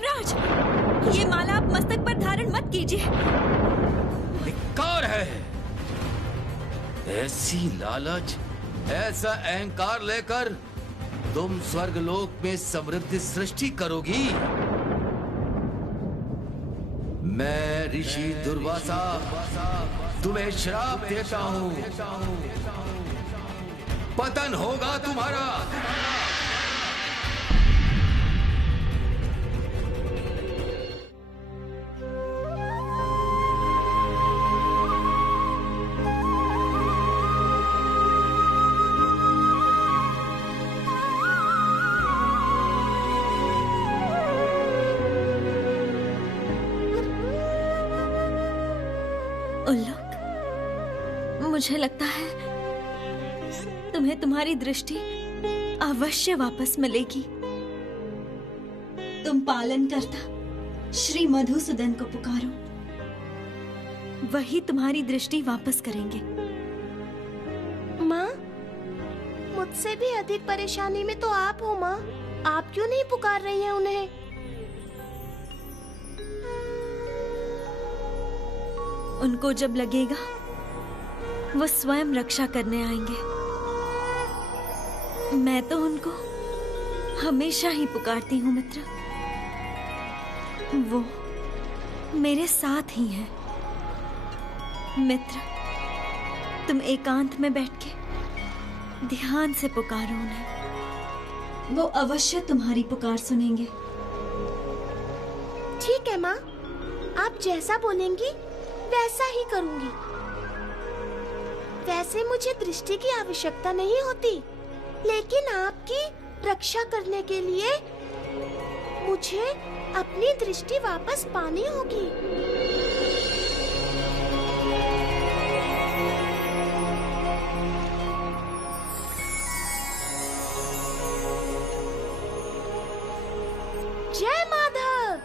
देवराज, ये माला आप मस्तक पर धारण मत कीजिए। धिक्कार है, ऐसी लालच, ऐसा अहंकार लेकर तुम स्वर्गलोक में समृद्धि सृष्टि करोगी। मैं ऋषि दुर्वासा तुम्हें श्राप देता हूं, पतन होगा तुम्हारा। उल्लुक, मुझे लगता है तुम्हें तुम्हारी दृष्टि अवश्य वापस मिलेगी। तुम पालन करता श्री मधुसूदन को पुकारो, वही तुम्हारी दृष्टि वापस करेंगे। माँ, मुझसे भी अधिक परेशानी में तो आप हो माँ, आप क्यों नहीं पुकार रही हैं उन्हें? उनको जब लगेगा वो स्वयं रक्षा करने आएंगे। मैं तो उनको हमेशा ही पुकारती हूँ मित्र, वो मेरे साथ ही हैं। मित्र, तुम एकांत में बैठ के ध्यान से पुकारो उन्हें, वो अवश्य तुम्हारी पुकार सुनेंगे। ठीक है माँ, आप जैसा बोलेंगी वैसा ही करूंगी। वैसे मुझे दृष्टि की आवश्यकता नहीं होती, लेकिन आपकी रक्षा करने के लिए मुझे अपनी दृष्टि वापस पानी होगी। जय माधव,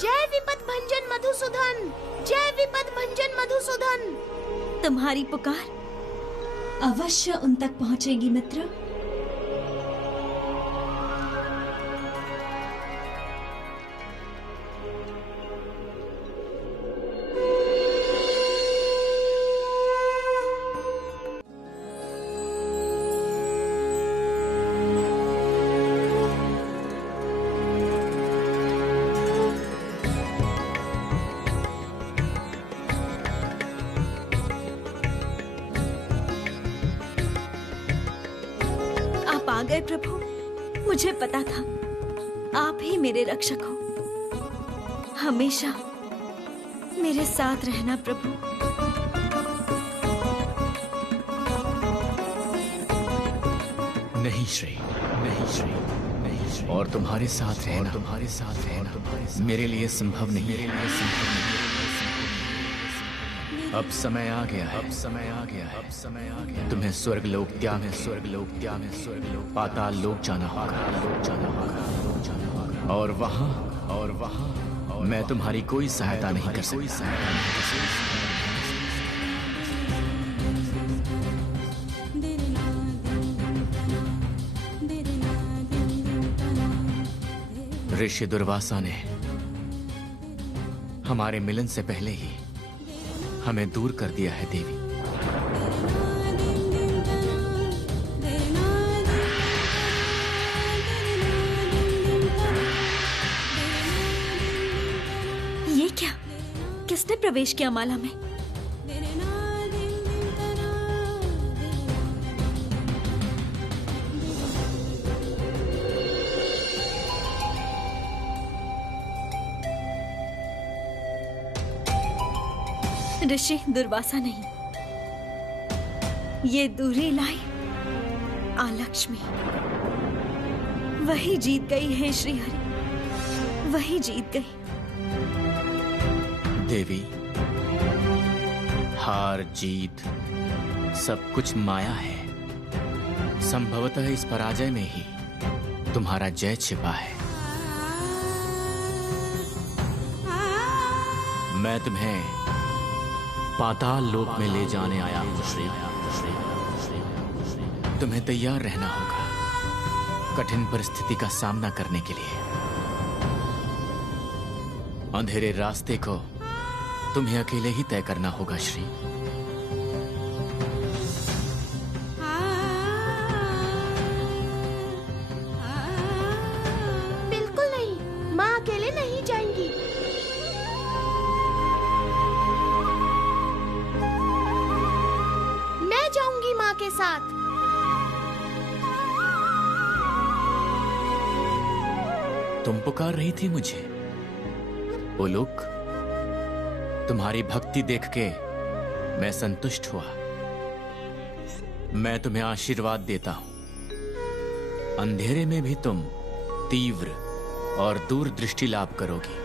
जय विपद भंजन मधुसूदन, जय विपद भंजन मधुसूदन। तुम्हारी पुकार अवश्य उन तक पहुंचेगी मित्र। आ गए प्रभु, मुझे पता था आप ही मेरे रक्षक हो। हमेशा मेरे साथ रहना प्रभु। नहीं श्री, नहीं श्री, नहीं श्री। और तुम्हारे साथ रहना मेरे लिए संभव नहीं, मेरे लिए संभव नहीं। अब समय आ गया है, अब समय आ गया है, अब समय आ गया। तुम्हें स्वर्गलोक त्याग, पाताल लोक जाना होगा, और वहाँ मैं तुम्हारी कोई सहायता नहीं कर सकता। ऋषि दुर्वासा ने हमारे मिलन से पहले ही हमें दूर कर दिया है देवी। ये क्या? किसने प्रवेश किया माला में? ऋषि दुर्वासा नहीं, ये दूरी लाई आलक्ष्मी। वही जीत गई है श्रीहरि, वही जीत गई। देवी, हार जीत सब कुछ माया है। संभवतः इस पराजय में ही तुम्हारा जय छिपा है। मैं तुम्हें पाताल लोक में ले जाने आया हूं श्री। तुम्हें तैयार रहना होगा कठिन परिस्थिति का सामना करने के लिए। अंधेरे रास्ते को तुम्हें अकेले ही तय करना होगा श्री। बिल्कुल नहीं, माँ अकेले नहीं जाएंगी। मैं जाऊंगी माँ के साथ। तुम पुकार रही थी मुझे उलूक। तुम्हारी भक्ति देख के मैं संतुष्ट हुआ। मैं तुम्हें आशीर्वाद देता हूं। अंधेरे में भी तुम तीव्र और दूरदृष्टि लाभ करोगी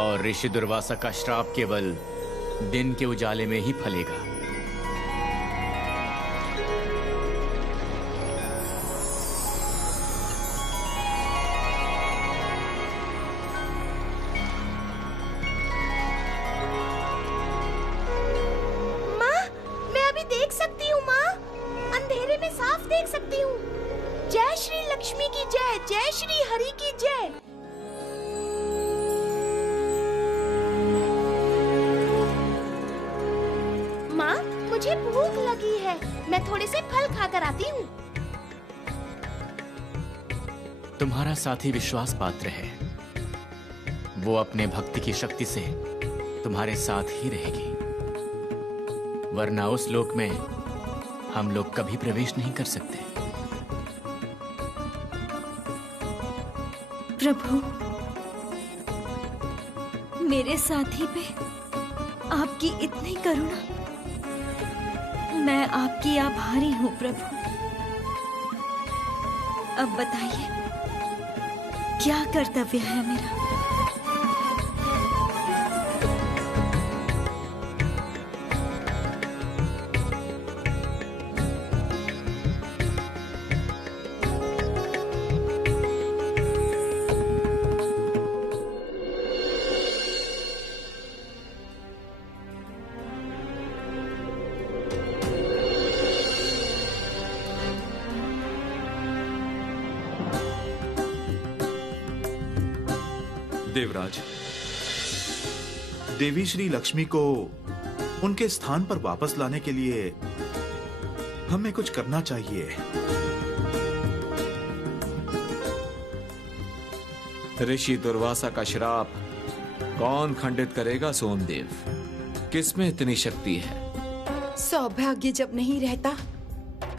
और ऋषि दुर्वासा का श्राप केवल दिन के उजाले में ही फलेगा। देख सकती हूँ माँ, अंधेरे में साफ देख सकती हूँ। जय श्री लक्ष्मी की जय, जय श्री हरि की जय। माँ, मुझे भूख लगी है, मैं थोड़े से फल खाकर आती हूँ। तुम्हारा साथी विश्वास पात्र है। वो अपने भक्ति की शक्ति से तुम्हारे साथ ही रहेगी, वरना उस लोक में हम लोग कभी प्रवेश नहीं कर सकते। प्रभु, मेरे साथी पे आपकी इतनी करुणा, मैं आपकी आभारी हूँ प्रभु। अब बताइए, क्या कर्तव्य है मेरा? देवराज, देवी श्री लक्ष्मी को उनके स्थान पर वापस लाने के लिए हमें कुछ करना चाहिए। ऋषि दुर्वासा का श्राप कौन खंडित करेगा सोमदेव? किसमें इतनी शक्ति है? सौभाग्य जब नहीं रहता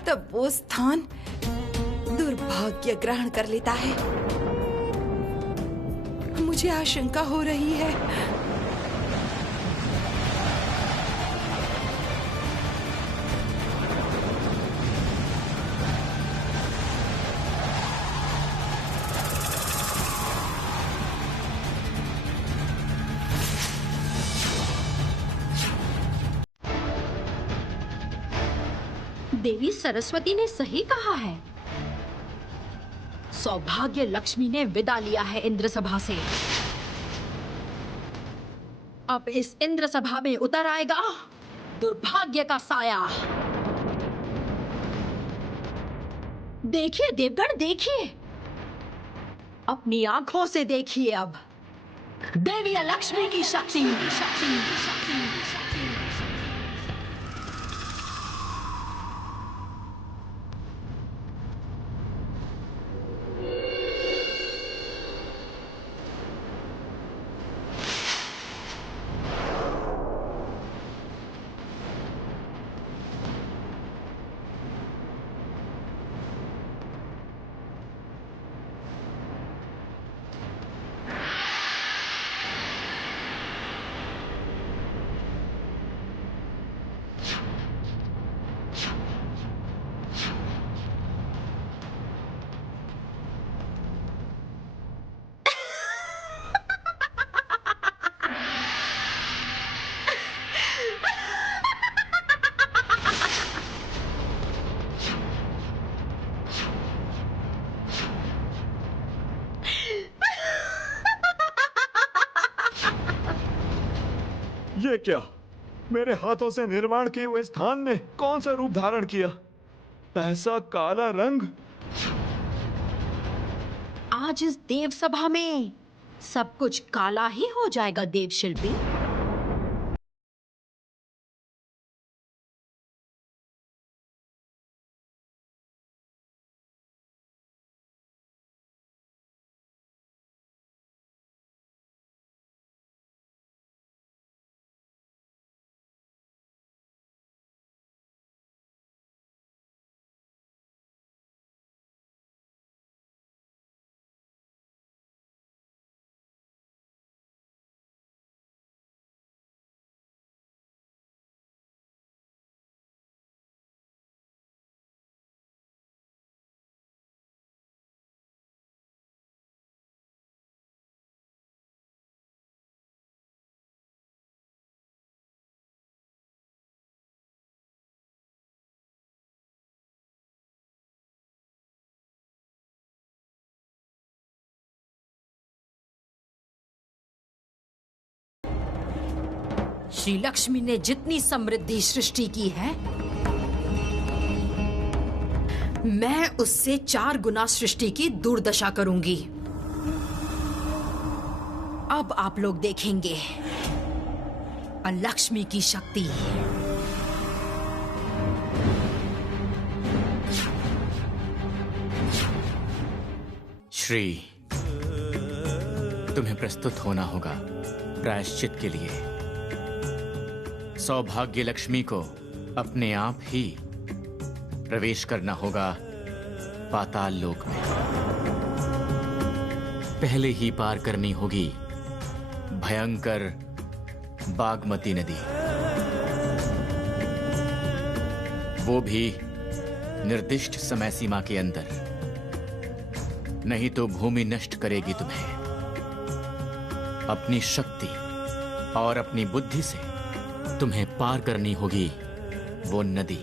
तब वो स्थान दुर्भाग्य ग्रहण कर लेता है। मुझे आशंका हो रही है। देवी सरस्वती ने सही कहा है। सौभाग्य लक्ष्मी ने विदा लिया है इंद्र सभा से। अब इस इंद्र सभा में उतर आएगा दुर्भाग्य का साया। देखिए देवगण, देखिए, अपनी आंखों से देखिए अब देवी लक्ष्मी की शक्ति। ये क्या? मेरे हाथों से निर्माण किए हुए स्थान ने कौन सा रूप धारण किया? ऐसा काला रंग। आज इस देव सभा में सब कुछ काला ही हो जाएगा देवशिल्पी। श्री लक्ष्मी ने जितनी समृद्धि सृष्टि की है, मैं उससे 4 गुना सृष्टि की दुर्दशा करूंगी। अब आप लोग देखेंगे लक्ष्मी की शक्ति। श्री, तुम्हें प्रस्तुत होना होगा प्रायश्चित के लिए। सौभाग्य लक्ष्मी को अपने आप ही प्रवेश करना होगा पाताल लोक में। पहले ही पार करनी होगी भयंकर बागमती नदी, वो भी निर्दिष्ट समय सीमा के अंदर, नहीं तो भूमि नष्ट करेगी तुम्हें। अपनी शक्ति और अपनी बुद्धि से तुम्हें पार करनी होगी वो नदी।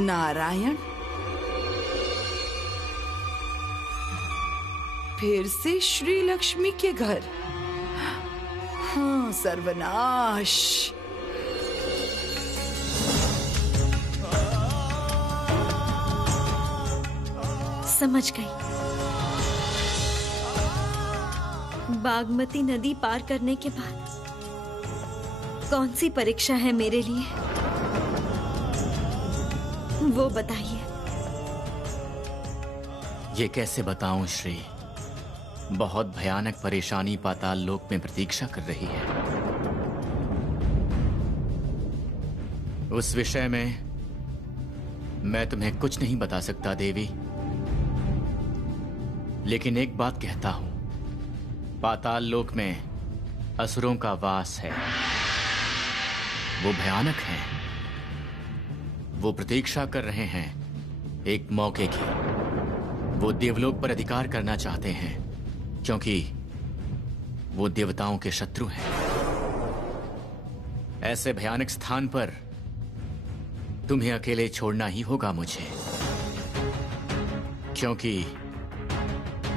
नारायण, फिर से श्री लक्ष्मी के घर। हाँ, सर्वनाश। समझ गई। बागमती नदी पार करने के बाद कौन सी परीक्षा है मेरे लिए, वो बताइए। ये कैसे बताऊं श्री, बहुत भयानक परेशानी पाताल लोक में प्रतीक्षा कर रही है। उस विषय में मैं तुम्हें कुछ नहीं बता सकता देवी, लेकिन एक बात कहता हूं, पाताल लोक में असुरों का वास है। वो भयानक हैं। वो प्रतीक्षा कर रहे हैं एक मौके की। वो देवलोक पर अधिकार करना चाहते हैं, क्योंकि वो देवताओं के शत्रु हैं। ऐसे भयानक स्थान पर तुम्हें अकेले छोड़ना ही होगा मुझे, क्योंकि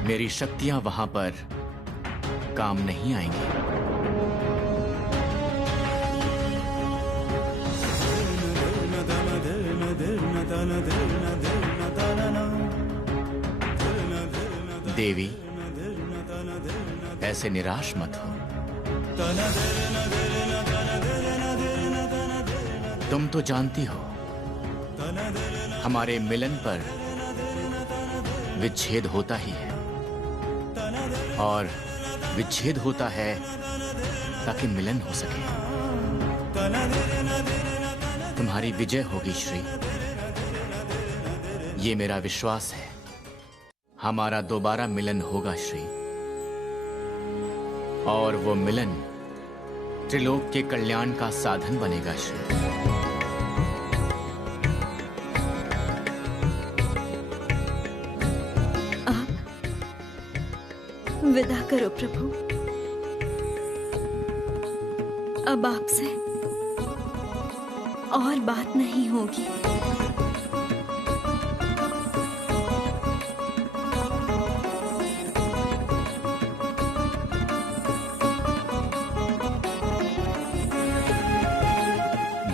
मेरी शक्तियां वहां पर काम नहीं आएंगी। देवी, ऐसे निराश मत हो। तुम तो जानती हो, हमारे मिलन पर विच्छेद होता ही है, और विच्छेद होता है ताकि मिलन हो सके। तुम्हारी विजय होगी श्री, ये मेरा विश्वास है। हमारा दोबारा मिलन होगा श्री, और वो मिलन त्रिलोक के कल्याण का साधन बनेगा श्री। विदा करो प्रभु। अब आपसे और बात नहीं होगी।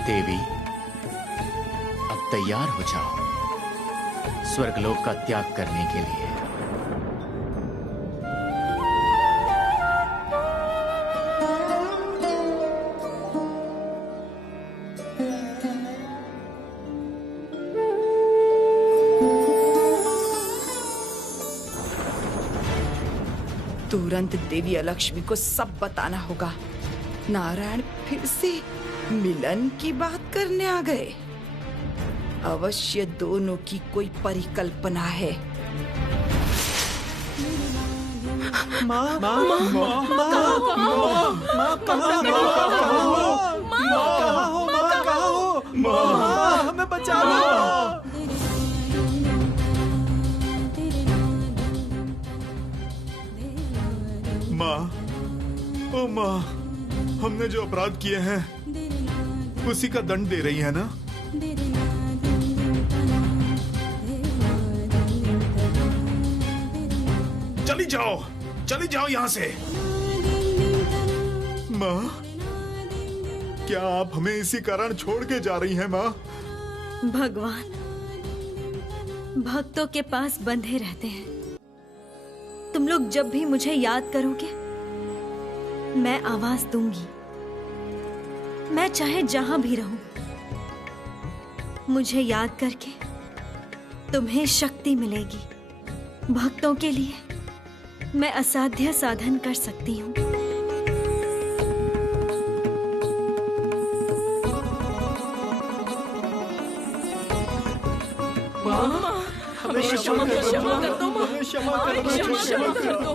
देवी, अब तैयार हो जाओ स्वर्गलोक का त्याग करने के लिए। तुरंत देवी अलक्ष्मी को सब बताना होगा। नारायण फिर से मिलन की बात करने आ गए। अवश्य दोनों की कोई परिकल्पना है। हमें बचाओ। माँ, ओ माँ, हमने जो अपराध किए हैं उसी का दंड दे रही है ना? चली जाओ यहाँ से। माँ, क्या आप हमें इसी कारण छोड़ के जा रही हैं माँ? भगवान भक्तों के पास बंधे रहते हैं। तुम लोग जब भी मुझे याद करोगे मैं आवाज दूंगी। मैं चाहे जहां भी रहूं, मुझे याद करके तुम्हें शक्ति मिलेगी। भक्तों के लिए मैं असाध्य साधन कर सकती हूँ। हमें क्षमा कर दो माँ, क्षमा कर दो।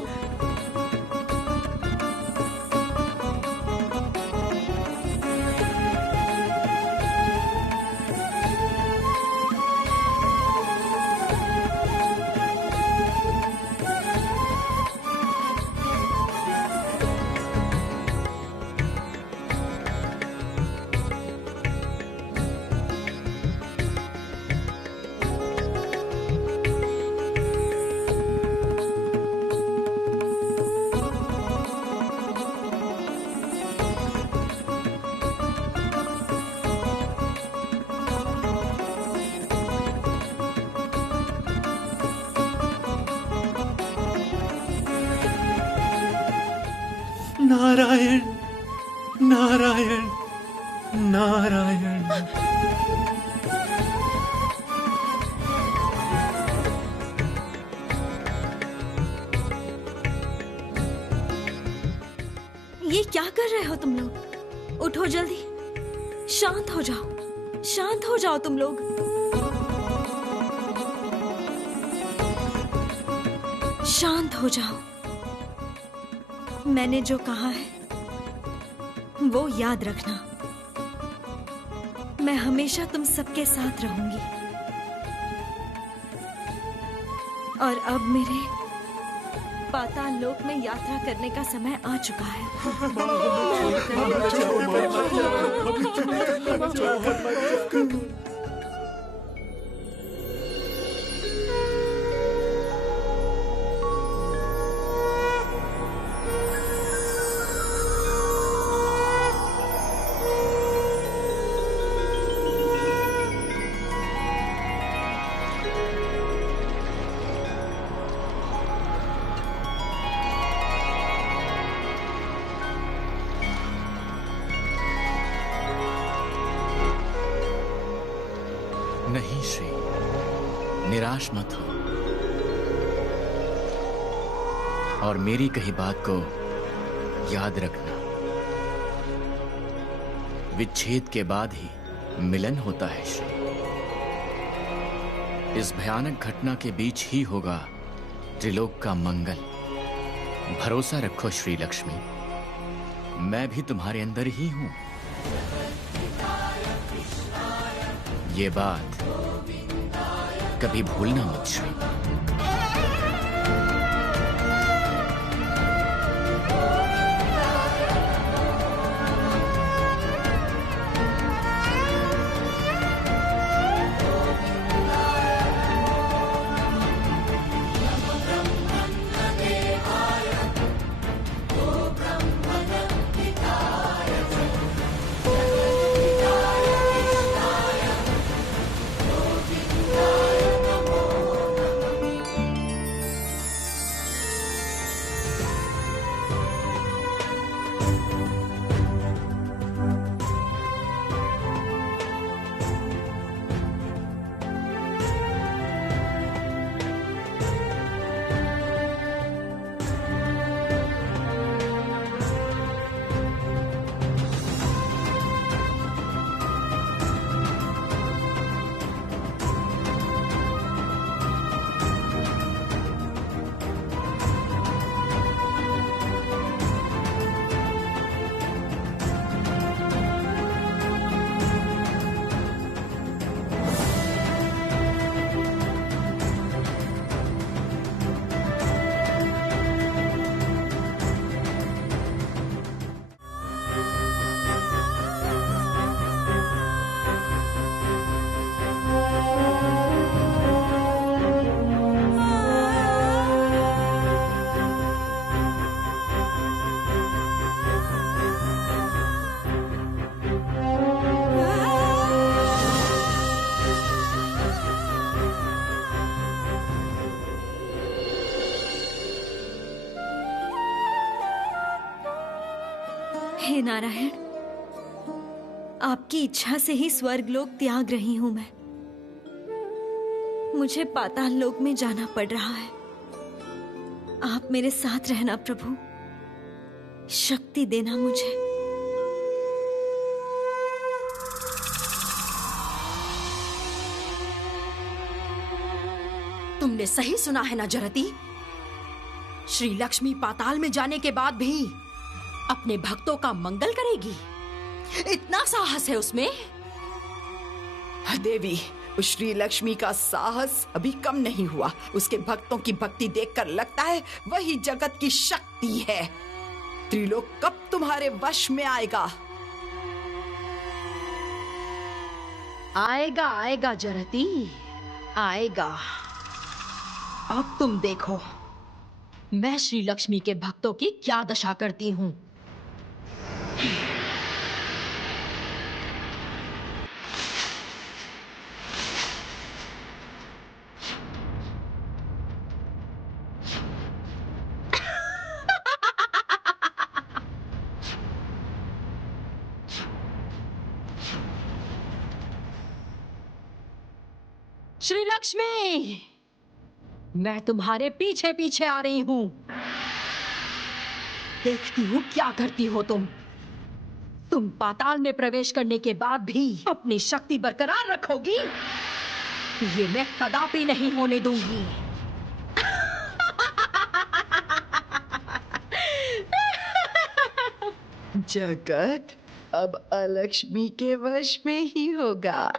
नारायण नारायण नारायण। ये क्या कर रहे हो तुम लोग? उठो जल्दी, शांत हो जाओ, शांत हो जाओ तुम लोग। शांत हो जाओ। मैंने जो कहा है वो याद रखना। मैं हमेशा तुम सबके साथ रहूंगी। और अब मेरे पाताल लोक में यात्रा करने का समय आ चुका है। नहीं श्री, निराश मत हो और मेरी कही बात को याद रखना। विच्छेद के बाद ही मिलन होता है श्री। इस भयानक घटना के बीच ही होगा त्रिलोक का मंगल। भरोसा रखो श्री लक्ष्मी, मैं भी तुम्हारे अंदर ही हूं। ये बात कभी भूलना मत श्री। हे नारायण, आपकी इच्छा से ही स्वर्गलोक त्याग रही हूं मैं। मुझे पाताल लोक में जाना पड़ रहा है। आप मेरे साथ रहना प्रभु, शक्ति देना मुझे। तुमने सही सुना है ना जरती? श्री लक्ष्मी पाताल में जाने के बाद भी अपने भक्तों का मंगल करेगी। इतना साहस है उसमें। देवी, श्री लक्ष्मी का साहस अभी कम नहीं हुआ। उसके भक्तों की भक्ति देखकर लगता है वही जगत की शक्ति है। त्रिलोक कब तुम्हारे वश में आएगा? आएगा आएगा जरती, आएगा। अब तुम देखो मैं श्री लक्ष्मी के भक्तों की क्या दशा करती हूँ। श्री लक्ष्मी, मैं तुम्हारे पीछे पीछे आ रही हूं। देखती हूँ क्या करती हो तुम। तुम पाताल में प्रवेश करने के बाद भी अपनी शक्ति बरकरार रखोगी? ये मैं कदापि नहीं होने दूंगी। जगत अब अलक्ष्मी के वश में ही होगा।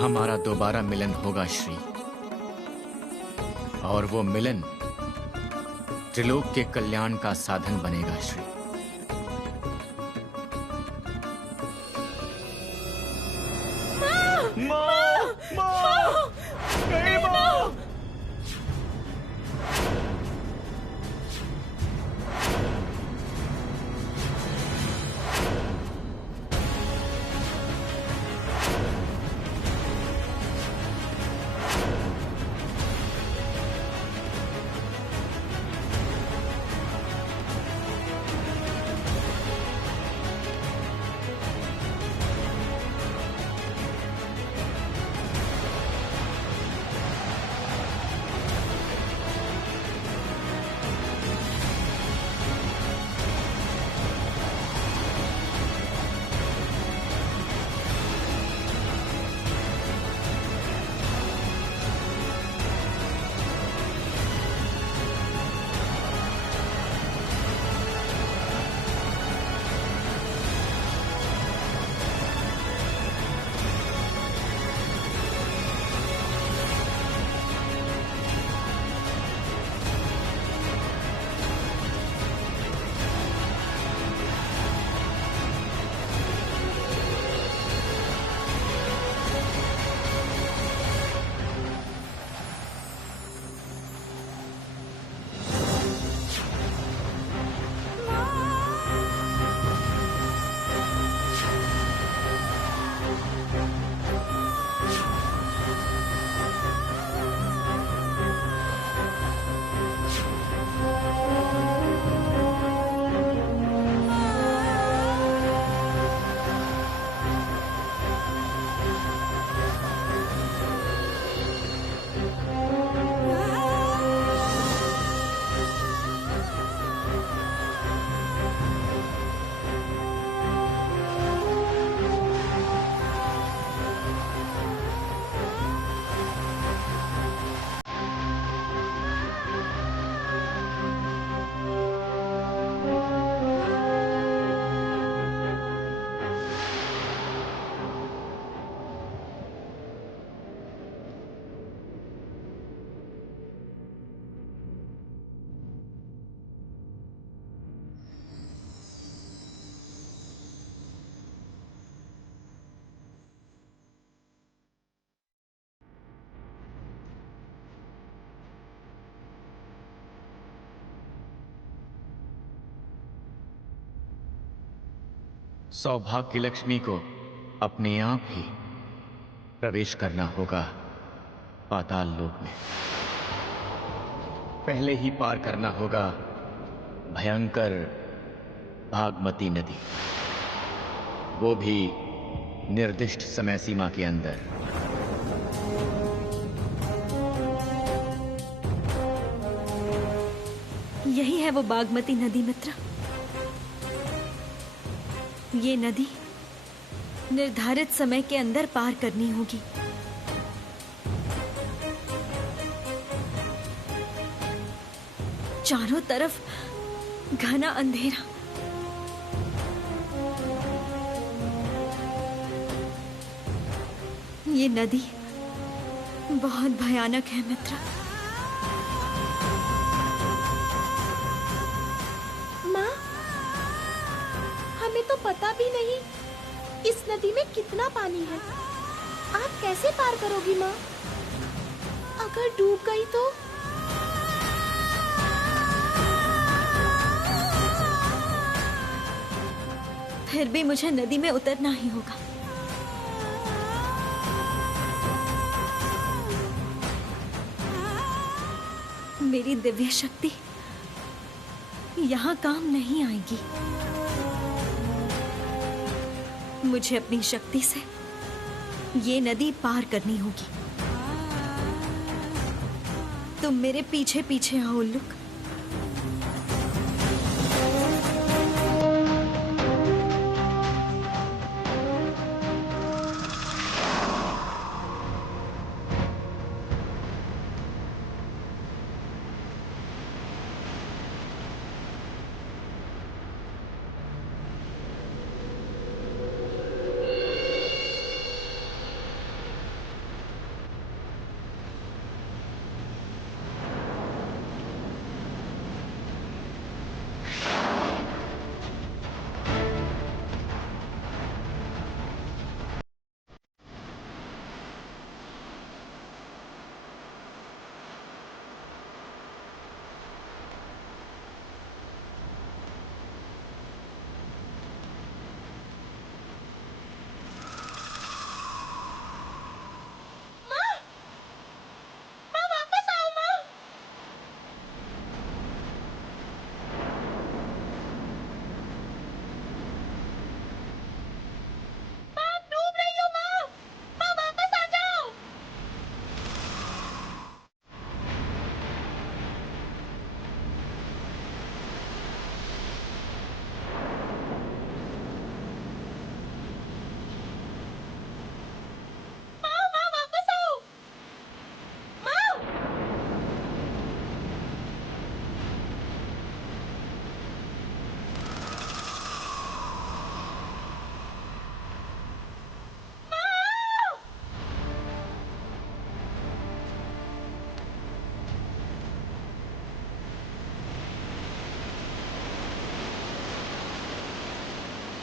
हमारा दोबारा मिलन होगा श्री, और वो मिलन त्रिलोक के कल्याण का साधन बनेगा श्री। सौभाग्य लक्ष्मी को अपने आप ही प्रवेश करना होगा पाताल लोक में। पहले ही पार करना होगा भयंकर भागमती नदी, वो भी निर्दिष्ट समय सीमा के अंदर। यही है वो बागमती नदी मित्र। ये नदी निर्धारित समय के अंदर पार करनी होगी। चारों तरफ घना अंधेरा। ये नदी बहुत भयानक है मित्र। माँ, हमें तो पता भी नहीं इस नदी में कितना पानी है। आप कैसे पार करोगी माँ? अगर डूब गई तो? फिर भी मुझे नदी में उतरना ही होगा। मेरी दिव्य शक्ति यहाँ काम नहीं आएगी। मुझे अपनी शक्ति से ये नदी पार करनी होगी। तुम मेरे पीछे पीछे आओ उल्लुक।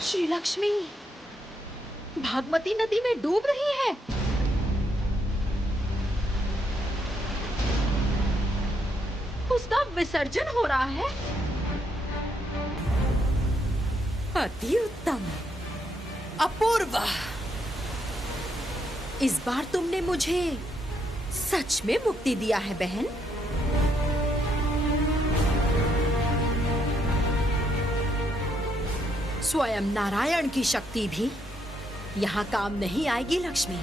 श्री लक्ष्मी भागमती नदी में डूब रही है। उसका विसर्जन हो रहा है। अति उत्तम, अपूर्व। इस बार तुमने मुझे सच में मुक्ति दिया है बहन। स्वयं नारायण की शक्ति भी यहाँ काम नहीं आएगी लक्ष्मी।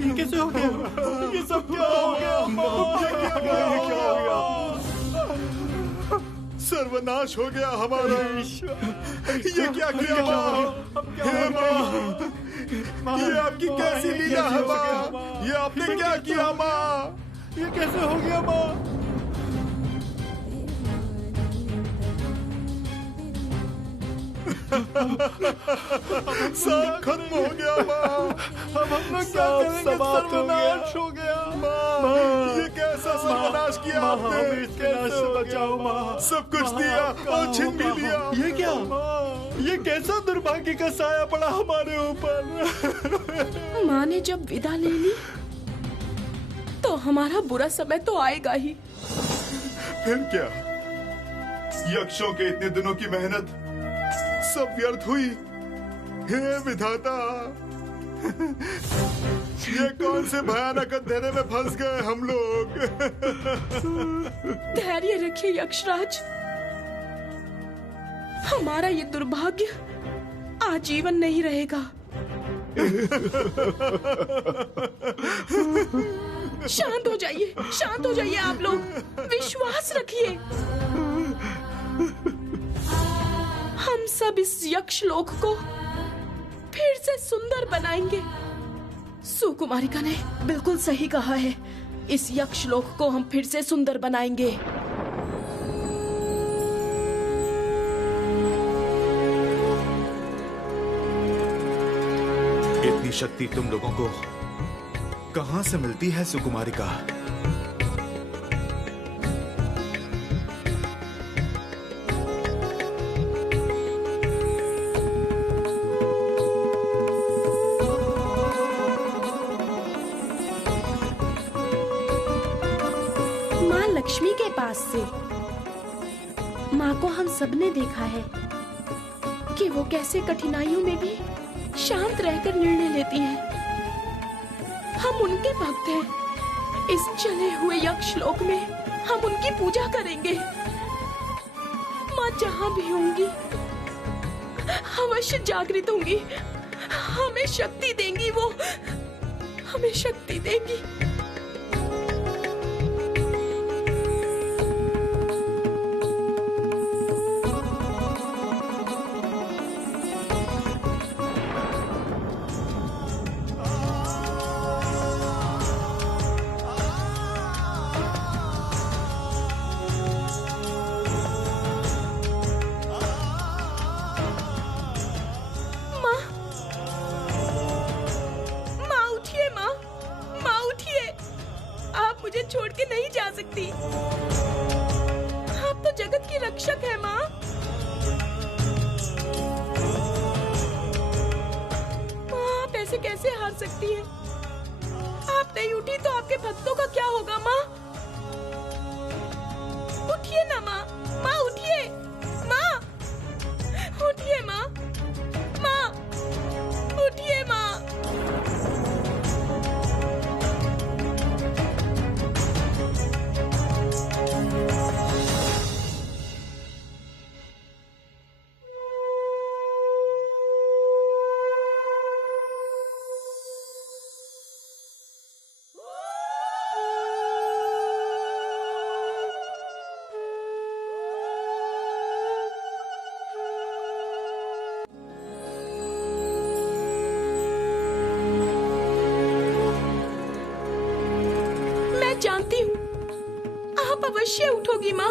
ये कैसे हो गया? ये सब क्या हो गया? ये क्या हो गया? सर्वनाश हो गया हमारा। ये क्या किया माँ? ये आपकी कैसी लीला है माँ? ये आपने क्या किया माँ? ये कैसे हो गया माँ? सब खत्म हो गया माँ। अब हम लोग क्या करेंगे? सर्वनाश हो गया माँ। ये कैसा सर्वनाश किया आपने? कैसे बचाओ माँ? सब कुछ दिया और छीन भी लिया। ये क्या? ये कैसा दुर्भाग्य का साया पड़ा हमारे ऊपर। माँ ने जब विदा ले ली तो हमारा बुरा समय तो आएगा ही। फिर क्या? यक्षों के इतने दिनों की मेहनत सब व्यर्थ हुई। हे विधाता, ये कौन से भयानक अंधेरे में फंस गए हम लोग। धैर्य रखिए यक्षराज, हमारा ये दुर्भाग्य आजीवन नहीं रहेगा। शांत हो जाइए, शांत हो जाइए आप लोग, विश्वास रखिए। हम सब इस यक्ष लोक को फिर से सुंदर बनाएंगे। सुकुमारिका ने बिल्कुल सही कहा है, इस यक्ष लोक को हम फिर से सुंदर बनाएंगे। इतनी शक्ति तुम लोगों को कहां से मिलती है सुकुमारिका? माँ लक्ष्मी के पास से। माँ को हम सबने देखा है कि वो कैसे कठिनाइयों में भी शांत रहकर निर्णय लेती हैं। हम उनके भक्त हैं। इस चले हुए यक्ष लोक में हम उनकी पूजा करेंगे। माँ जहाँ भी होंगी अवश्य जागृत होंगी, हमें शक्ति देंगी, वो हमें शक्ति देंगी। छोड़ के नहीं जा सकती। आप तो जगत की रक्षक है माँ। माँ आप ऐसे कैसे हार सकती हैं? आप नहीं उठी तो आपके भक्तों का क्या होगा माँ? उठिए ना माँ, माँ उठिए, माँ उठिए, माँ माँ उठिए माँ। जानती हूँ आप अवश्य उठोगी माँ।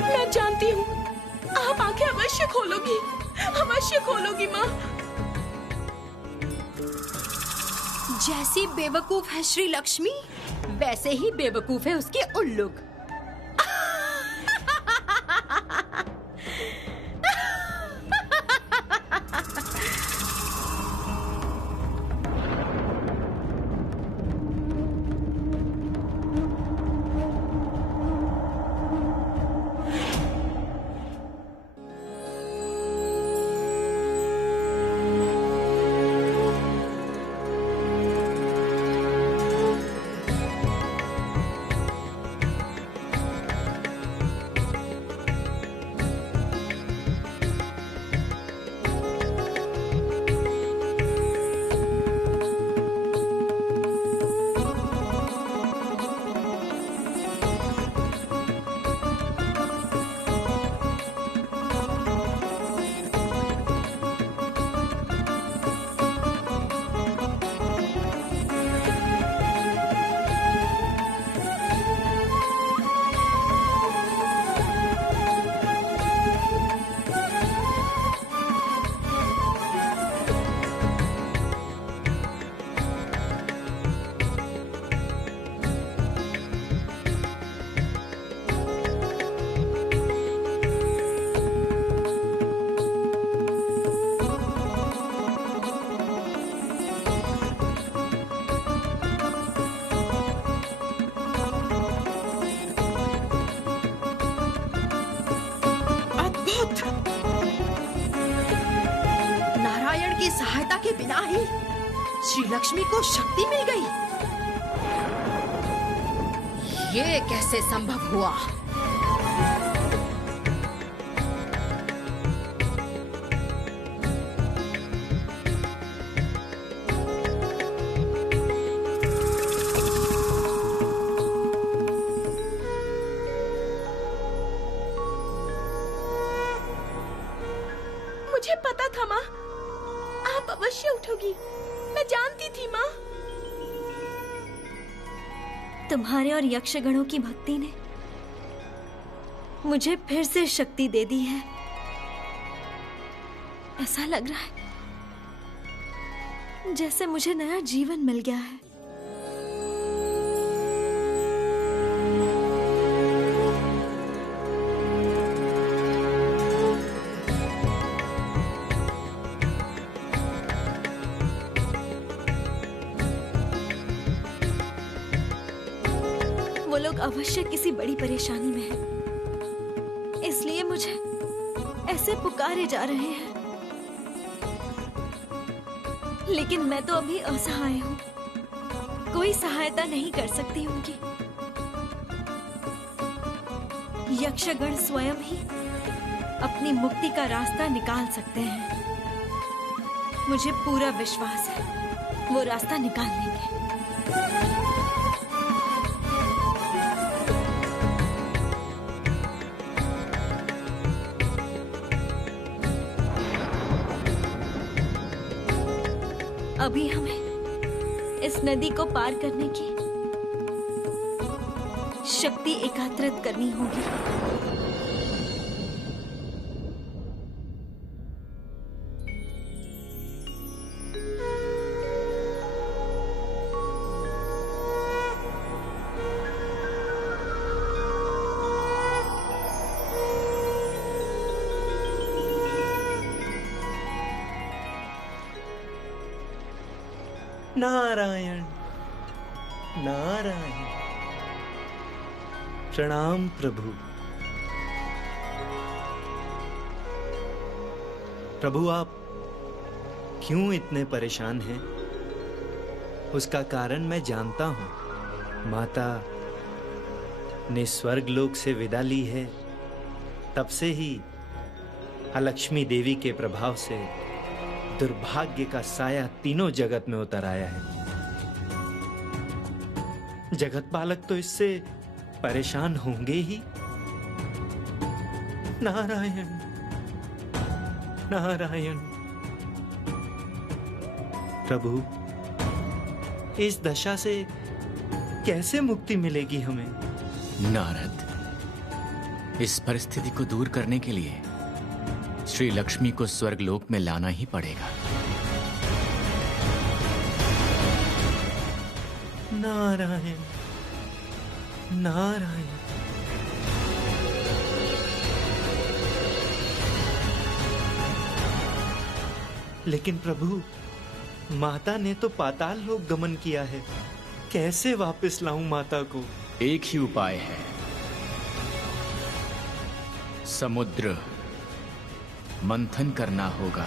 मैं जानती हूँ आप आंखें अवश्य खोलोगी, अवश्य खोलोगी माँ। जैसी बेवकूफ है श्री लक्ष्मी, वैसे ही बेवकूफ है उसके उल्लूक। की सहायता के बिना ही श्री लक्ष्मी को शक्ति मिल गई। ये कैसे संभव हुआ? मुझे पता था माँ, आप अवश्य उठोगी। मैं जानती थी माँ। तुम्हारे और यक्षगणों की भक्ति ने मुझे फिर से शक्ति दे दी है। ऐसा लग रहा है जैसे मुझे नया जीवन मिल गया है। वो लोग अवश्य किसी बड़ी परेशानी में हैं, इसलिए मुझे ऐसे पुकारे जा रहे हैं। लेकिन मैं तो अभी असहाय हूँ, कोई सहायता नहीं कर सकती उनकी। यक्षगण स्वयं ही अपनी मुक्ति का रास्ता निकाल सकते हैं। मुझे पूरा विश्वास है वो रास्ता निकाल लेंगे। अभी हमें इस नदी को पार करने की शक्ति एकत्रित करनी होगी। नारायण नारायण। प्रणाम प्रभु। प्रभु, आप क्यों इतने परेशान हैं? उसका कारण मैं जानता हूं। माता ने स्वर्ग लोक से विदा ली है, तब से ही अलक्ष्मी देवी के प्रभाव से दुर्भाग्य का साया तीनों जगत में उतर आया है। जगत पालक तो इससे परेशान होंगे ही। नारायण नारायण। प्रभु, इस दशा से कैसे मुक्ति मिलेगी हमें? नारद, इस परिस्थिति को दूर करने के लिए श्री लक्ष्मी को स्वर्गलोक में लाना ही पड़ेगा। नारायण नारायण। लेकिन प्रभु, माता ने तो पाताल लोक गमन किया है। कैसे वापस लाऊं माता को? एक ही उपाय है, समुद्र मंथन करना होगा।